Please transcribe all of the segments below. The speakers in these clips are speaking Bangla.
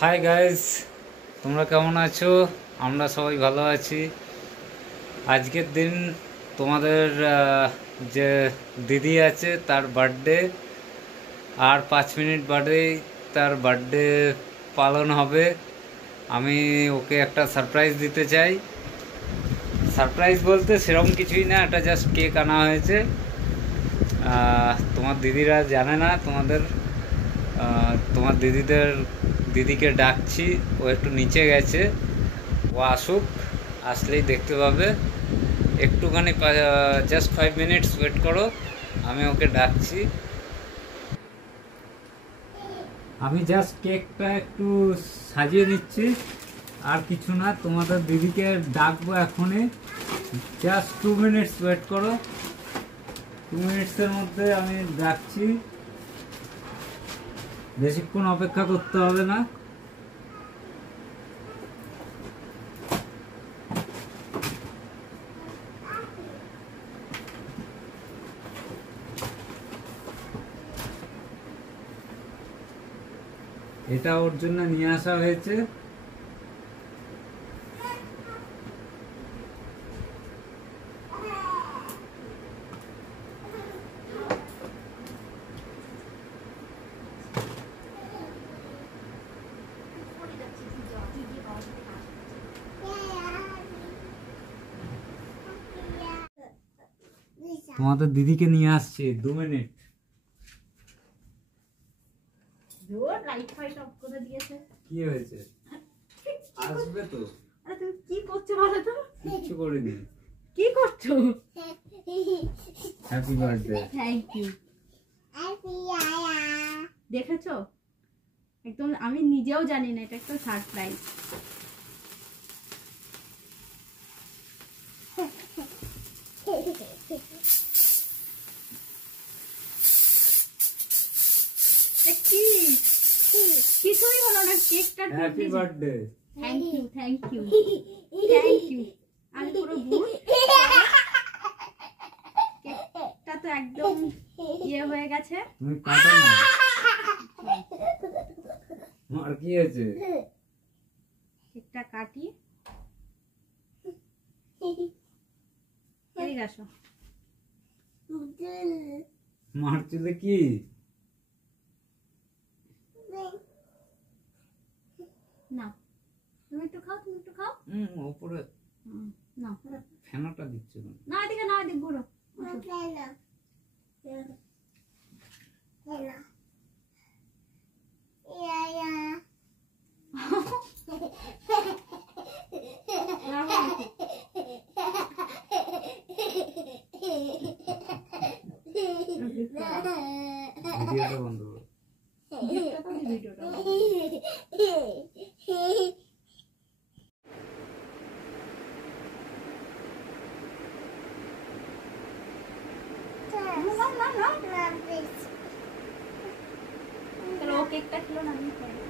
হাই গাইজ, তোমরা কেমন আছো? আমরা সবাই ভালো আছি। আজকের দিন তোমাদের যে দিদি আছে তার বার্থডে, আর 5 মিনিট বাদেই তার বার্থডে পালন হবে। আমি ওকে একটা সারপ্রাইজ দিতে চাই। সারপ্রাইজ বলতে সেরকম কিছুই না, এটা জাস্ট কেক আনা হয়েছে। তোমার দিদিরা জানে না, তোমার দিদিকে ডাকছি। ও একটু নিচে গেছে, ও আসুক, আসলেই দেখতে পাবে। একটুখানি জাস্ট 5 মিনিটস ওয়েট করো, আমি ওকে ডাকছি। আমি জাস্ট কেকটা একটু সাজিয়ে নিচ্ছি, আর কিছু না। তোমাদের দিদিকে ডাকবো এখনই, জাস্ট 2 মিনিটস ওয়েট করো। 2 মিনিটসের মধ্যে আমি ডাকছি, বেশিক্ষণ অপেক্ষা করতে হবে না। এটা ওর জন্য নিয়ে আসা হয়েছে। তোমাদের দিদিকে নিয়ে আসছি, 2 মিনিট। কি হয়েছে? আসবে তো। আরে তুমি কি করছো বলো তো? কিচ্ছু করিনি। কি করছো? Happy birthday. Thank you. দেখেছো, একদম আমি নিজেও জানি না, এটা একটা সারপ্রাইজ। কি কিছুই হলো না, কেকটা happy birthday. Thank you thank you thank you. আমি পুরো ভুল, কেকটা তো একদম ইয়ে হয়ে গেছে। তুমি কাটো না। আর কি হয়েছে? কেকটা কাটি। এদিকে আসো। মার চুলে কি? না, তুমি একটু খাও, তুমি একটু খাও। উপরে না ফেনাটা দিচ্ছে না, এদিকে না, এদিকে ঘুরো। ভিডিওটা বন্ধ করো। ভিডিওটা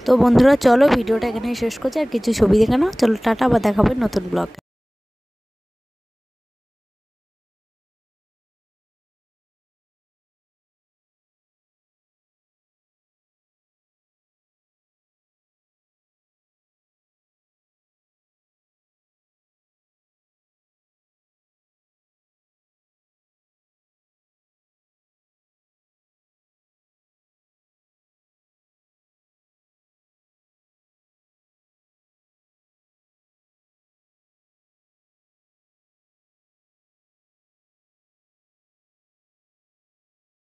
তো বন্ধুরা চলো ভিডিওটা এখানে শেষ করছি, আর কিছু ছবি দেখে নাও। চলো টাটা, আবার দেখাবে নতুন ব্লগ।